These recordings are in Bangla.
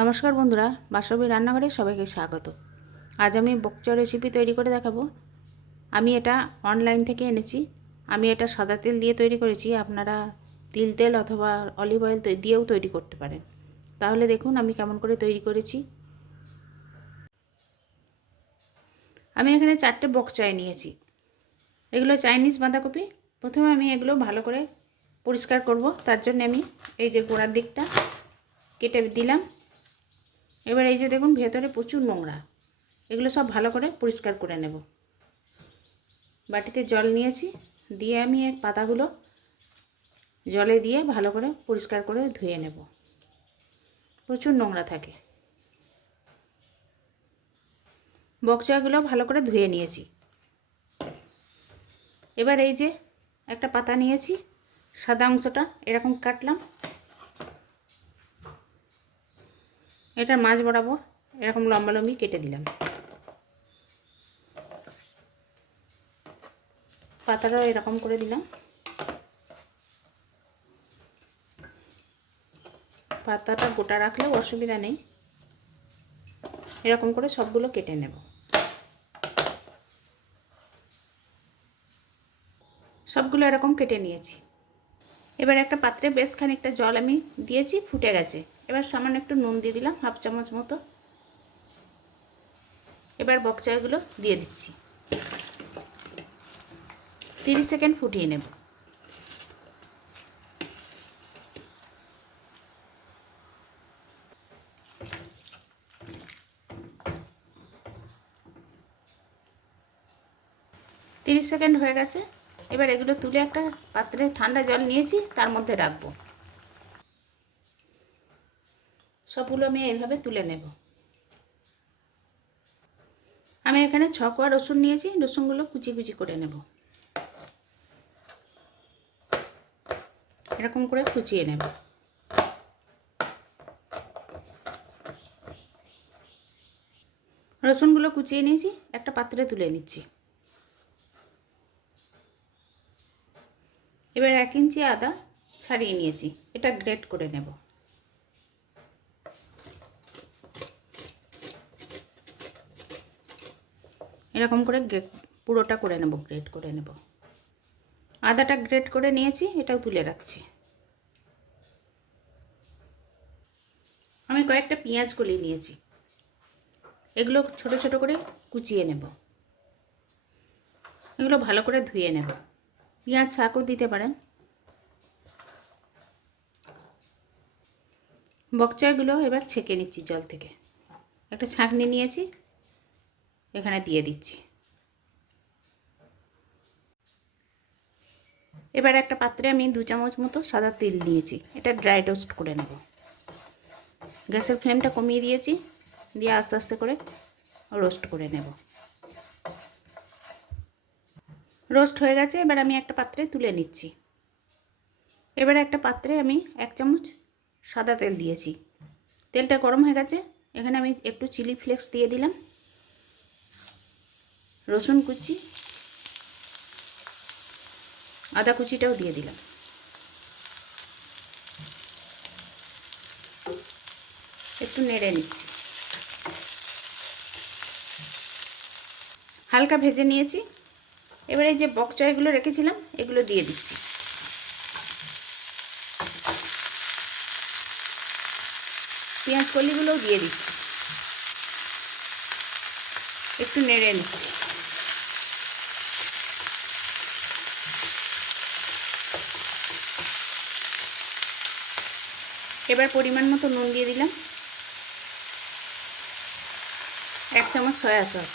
নমস্কার বন্ধুরা, বাসবী রান্নাঘরে সবাইকে স্বাগত। আজ আমি বকচা রেসিপি তৈরি করে দেখাবো। আমি এটা অনলাইন থেকে এনেছি। আমি এটা সাদা তেল দিয়ে তৈরি করেছি। আপনারা তিল তেল অথবা অলিভ অয়েল দিয়েও তৈরি করতে পারেন। তাহলে দেখুন আমি কেমন করে তৈরি করেছি। আমি এখানে 4টে বকচায় নিয়েছি। এগুলো চাইনিজ বাঁধাকপি। প্রথমে আমি এগুলো ভালো করে পরিষ্কার করব। তার জন্য আমি এই যে গোড়ার দিকটা কেটে দিলাম। এবার এই যে দেখুন ভেতরে প্রচুর নোংরা, এগুলো সব ভালো করে পরিষ্কার করে নেব। বাটিতে জল নিয়েছি, দিয়ে আমি এই পাতাগুলো জলে দিয়ে ভালো করে পরিষ্কার করে ধুয়ে নেব। প্রচুর নোংরা থাকে। বকচাগুলো ভালো করে ধুয়ে নিয়েছি। এবার এই যে একটা পাতা নিয়েছি, সাদা অংশটা এরকম কাটলাম। এটা মাঝ বরাবর এরকম লম্বালম্বি কেটে দিলাম। পাতাটাও এরকম করে দিলাম। পাতাটা গোটা রাখলেও অসুবিধা নেই। এরকম করে সবগুলো কেটে নেব। সবগুলো এরকম কেটে নিয়েছি। এবার একটা পাত্রে বেশ খানিকটা জল আমি দিয়েছি, ফুটে গেছে। এবার সামান্য একটু নুন দিয়ে দিলাম, হাফ চামচ মতো। এবার বকচাগুলো দিয়ে দিচ্ছি। 30 সেকেন্ড ফুটিয়ে নেব। তিরিশ সেকেন্ড হয়ে গেছে। এবার এগুলো তুলে একটা পাত্রে ঠান্ডা জল নিয়েছি, তার মধ্যে রাখবো। সবগুলো আমি এইভাবে তুলে নেব। আমি এখানে 6 কোয়া রসুন নিয়েছি, রসুনগুলো কুচি কুচি করে নেব। এরকম করে কুচিয়ে নেব। রসুনগুলো কুচিয়ে নিয়েছি, একটা পাত্রে তুলে নিচ্ছি। এবার 1 ইঞ্চি আদা ছাড়িয়ে নিয়েছি, এটা গ্রেট করে নেব। এরকম করে পুরোটা করে নেব, গ্রেট করে নেব। আদাটা গ্রেট করে নিয়েছি, এটাও তুলে রাখছি। আমি কয়েকটা পেঁয়াজ কলিয়ে নিয়েছি, এগুলো ছোট ছোট করে কুচিয়ে নেব। এগুলো ভালো করে ধুয়ে নেব। পেঁয়াজ শাকও দিতে পারেন। বকচাগুলো এবার ছেঁকে নিচ্ছি জল থেকে। একটা ছাঁকনি নিয়েছি, এখানে দিয়ে দিচ্ছি। এবার একটা পাত্রে আমি 2 চামচ মতো সাদা তিল নিয়েছি, এটা ড্রাই রোস্ট করে নেব। গ্যাসের ফ্লেমটা কমিয়ে দিয়েছি, দিয়ে আস্তে আস্তে করে রোস্ট করে নেব। রোস্ট হয়ে গেছে। এবার আমি একটা পাত্রে তুলে নিচ্ছি। এবার একটা পাত্রে আমি 1 চামচ সাদা তেল দিয়েছি। তেলটা গরম হয়ে গেছে। এখানে আমি একটু চিলি ফ্লেক্স দিয়ে দিলাম, রসুন কুচি, আদা কুচিটাও দিয়ে দিলাম। একটু নেড়ে নিচ্ছি। হালকা ভেজে নিয়েছি। এবার এই যে বকচাগুলো রেখেছিলাম এগুলো দিয়ে দিচ্ছি। পেঁয়াজ কলিগুলোও দিয়ে দিচ্ছি। একটু নেড়ে নিচ্ছি। এবার পরিমাণ মতো নুন দিয়ে দিলাম, 1 চামচ সয়া সস,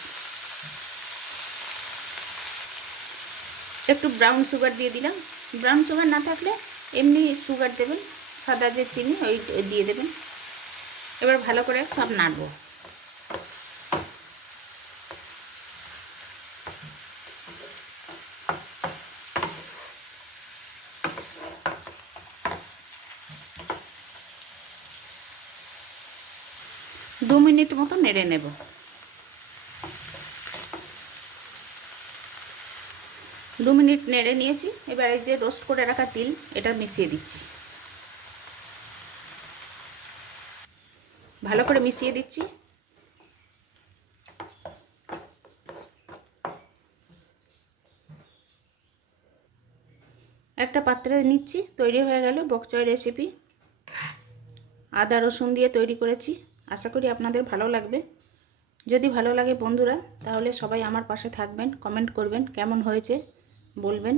একটু ব্রাউন সুগার দিয়ে দিলাম। ব্রাউন সুগার না থাকলে এমনি সুগার দেবেন, সাদা যে চিনি ওই দিয়ে দেবেন। এবার ভালো করে সব নাড়বো। দু মিনিট মতো নেড়ে নেব। 2 মিনিট নেড়ে নিয়েছি। এবার এই যে রোস্ট করে রাখা তিল এটা মিশিয়ে দিচ্ছি। ভালো করে মিশিয়ে দিচ্ছি। একটা পাত্রে নিচ্ছি। তৈরি হয়ে গেল বকচয় রেসিপি। আদা রসুন দিয়ে তৈরি করেছি। আশা করি আপনাদের ভালো লাগবে। যদি ভালো লাগে বন্ধুরা, তাহলে সবাই আমার পাশে থাকবেন, কমেন্ট করবেন, কেমন হয়েছে বলবেন।